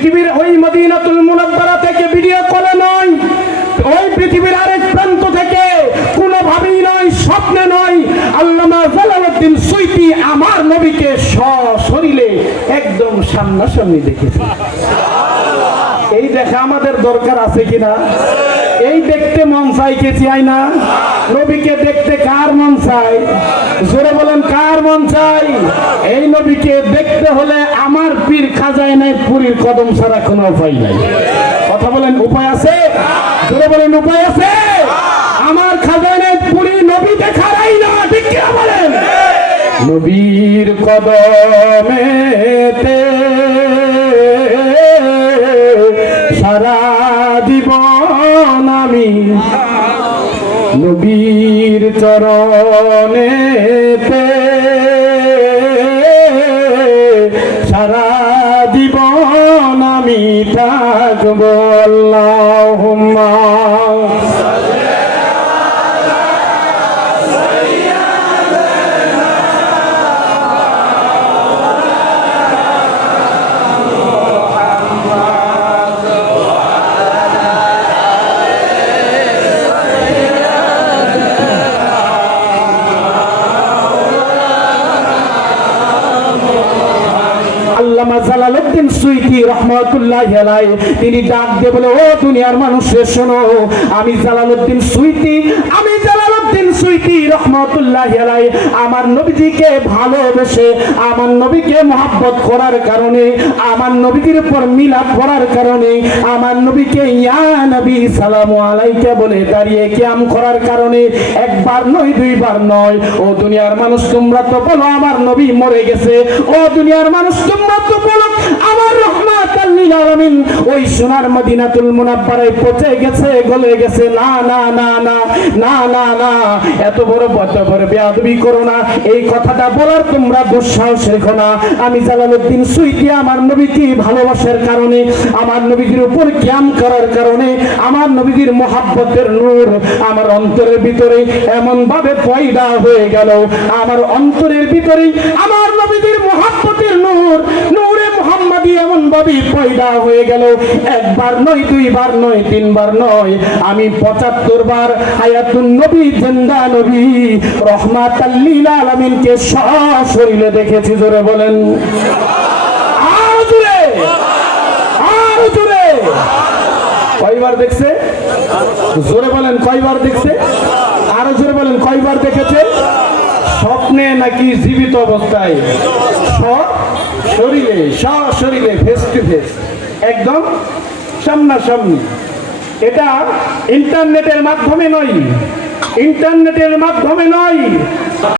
পৃথিবীর ওই মদিনাতুল মুনাব্বারা থেকে ভিডিও কলে নয়, ওই পৃথিবীর আরেক প্রান্ত থেকে কোনোভাবেই নয়, স্বপ্নে নয়। আল্লামা জালালউদ্দিন সুইতি আমার নবীকে সশরীরে একদম সামনাসামনি দেখেছে। এই দেখা আমাদের দরকার আছে কিনা? এই দেখতে মন চাই কে চাই না নবীকে দেখতে কার মন চাই? জোরে বলেন, কার মন চাই? এই নবীকে দেখতে হলে আমার পীর খাজায় নাই, পুরীর কদম ছাড়া কোনো উপায় নাই। কথা বলেন, উপায় আছে? জোরে বলেন, উপায় আছে? আমার খাজায় নাই, পুরী নবী দেখারাই না, ঠিক কিনা বলেন? নবীর কদমেতে সারা জীবন আমি নবীর চরণেতে সারা জীবন আমি থাকব আল্লামা জালালউদ্দিন সুইতি রহমাতুল্লাহ আলাই তিনি ডাক দিয়ে বলে, ও দুনিয়ার মানুষের শোনো, আমি জালালউদ্দিন সুইতি আমি জালালউদ্দিন সুইতি রহমাতুল্লাহ আলাই আমার নবীজিকে ভালোবেসে, আমার নবীকে মহাব্বত করার কারণে, আমার নবীজির উপর মিলাদ করার কারণে, আমার নবীকে ইয়া নবী সালামু আলাইকা বলে দাঁড়িয়ে কিয়াম করার কারণে, একবার নয়, দুইবার নয়, ও দুনিয়ার মানুষ তোমরা তো বলো আমার নবী মরে গেছে, ও দুনিয়ার মানুষ তোমরা তো বলো ওই সোনার মদিনাতুল মুনাব্বারায় পচে গেছে, গলে গেছে। না না না না না না না। এত বড় বড় বড় বেয়াদবি করো না। এই কথাটা বলার তোমরা দুঃসাহস রেখো না। আমি জালালউদ্দিন সুইতি, আমার নবীকে ভালোবাসার কারণে, আমার নবীজির উপর ক্যাম করার কারণে, আমার নবীজির মহাব্বতের নূর আমার অন্তরের ভিতরে এমন ভাবে পয়দা হয়ে গেল। আমার অন্তরের ভিতরে আমার নূরে ভাবে পয়দা হয়ে গেল। একবার নয়, দুইবার নয়, তিনবার নয়। আমি পঁচাত্তর বার হায়াতুন নবী, জিন্দা নবী, রহমাত আল্লিল আলমিনকে সশরীরে দেখেছি, জোরে বলেন। আরও জোরে জোরে। কয়বার দেখছে? জোরে বলেন, কয়বার দেখছে? আরও জোরে বলেন, কয়বার দেখেছে? স্বপ্নে নাকি জীবিত অবস্থায়? সব শরীরে শরীরে ফেস টু ফেস একদম সামনাসামনি। এটা ইন্টারনেটের মাধ্যমে নয়। ইন্টারনেটের মাধ্যমে নয়।